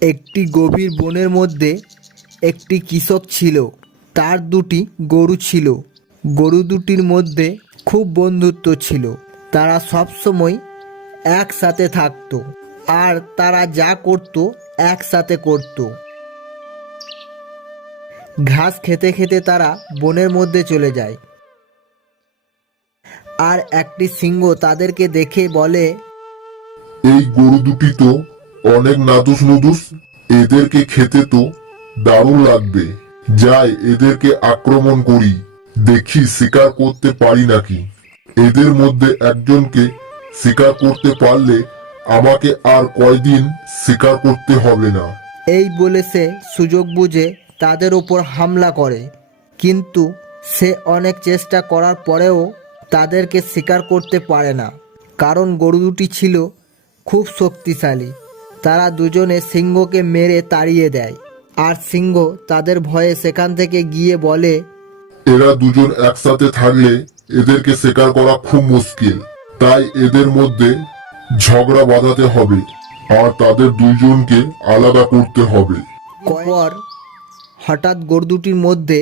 একটি গভীর বনের মধ্যে একটি কৃষক ছিল। তার দুটি গরু ছিল। গরু দুটির মধ্যে খুব বন্ধুত্ব ছিল। তারা সবসময় একসাথে থাকতো আর তারা যা করত একসাথে করত। ঘাস খেতে খেতে তারা বনের মধ্যে চলে যায়। আর একটি সিংহ তাদেরকে দেখে বলে, এই গরু দুটি তো অনেক নাদুস নুদুস, এদেরকে খেতে তো দারুণ লাগবে। যাই, এদেরকে আক্রমণ করি। দেখি শিকার করতে পারি নাকি। এদের মধ্যে একজনকে শিকার করতে পারলে আমাকে আর কয়দিন শিকার করতে হবে না। এই বলে সে সুযোগ বুঝে তাদের ওপর হামলা করে। কিন্তু সে অনেক চেষ্টা করার পরেও তাদেরকে শিকার করতে পারে না। কারণ গরু দুটি ছিল খুব শক্তিশালী। তারা দুজনে সিংহকে মেরে তাড়িয়ে দেয়। আর সিংহ তাদের ভয়ে সেখান থেকে গিয়ে বলে এরা দুজন একসাথে থাকলে এদেরকে শিকার করা খুব মুশকিল। তাই এদের মধ্যে ঝগড়া বাঁধাতে হবে আর তাদের দুইজনকে আলাদা করতে হবে। পর হঠাৎ গরু দুটির মধ্যে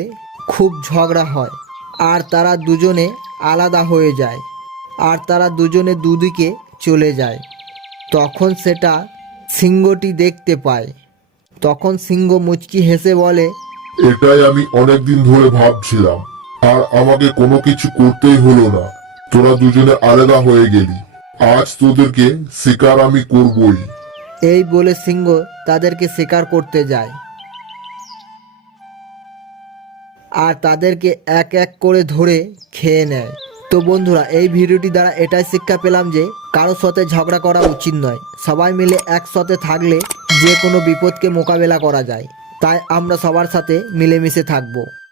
খুব ঝগড়া হয় আর তারা দুজনে আলাদা হয়ে যায় আর তারা দুজনে দুদিকে চলে যায়। তখন সেটা সিংহটি দেখতে পায়। তখন সিংহ মুচকি হেসে বলে এটাই আমি অনেকদিন ধরে ভাবছিলাম। আর আমাকে কোনো কিছু করতেই হলো না। তোরা দুজনে আলাদা হয়ে গেলি। আজ তোদেরকে শিকার আমি করবই। এই বলে সিংহ তাদেরকে শিকার করতে যায়। আর তাদেরকে এক এক করে ধরে খেয়ে নেয়। তো বন্ধুরা, এই ভিডিওটি দ্বারা এটাই শিক্ষা পেলাম যে কারও সাথে ঝগড়া করা উচিত নয়। সবাই মিলে একসাথে থাকলে যে কোনো বিপদকে মোকাবেলা করা যায়। তাই আমরা সবার সাথে মিলেমিশে থাকব।